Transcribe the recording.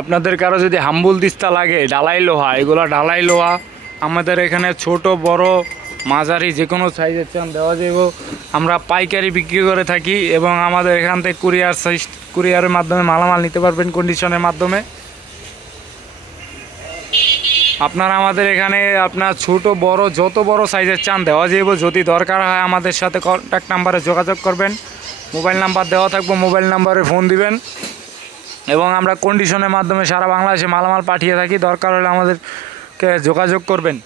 আপনাদের কারো যদি হাম্বুল দিস্তা লাগে, ঢালাই লোহা, এগুলো ঢালাই লোহা আমাদের এখানে ছোট বড় মাঝারি যে কোনো সাইজের চান দেওয়া যাব। আমরা পাইকারি বিক্রি করে থাকি এবং আমাদের এখান থেকে কুরিয়ারের মাধ্যমে মালামাল নিতে পারবেন কন্ডিশনের মাধ্যমে। আপনারা আমাদের এখানে আপনার ছোট বড় যত বড় সাইজের চান দেওয়া যাব। যদি দরকার হয় আমাদের সাথে কন্ট্যাক্ট নাম্বারে যোগাযোগ করবেন, মোবাইল নাম্বার দেওয়া থাকবে, মোবাইল নাম্বারে ফোন দিবেন এবং আমরা কন্ডিশনের মাধ্যমে সারা বাংলাদেশে মালামাল পাঠিয়ে থাকি। দরকার হলে আমাদেরকে যোগাযোগ করবেন।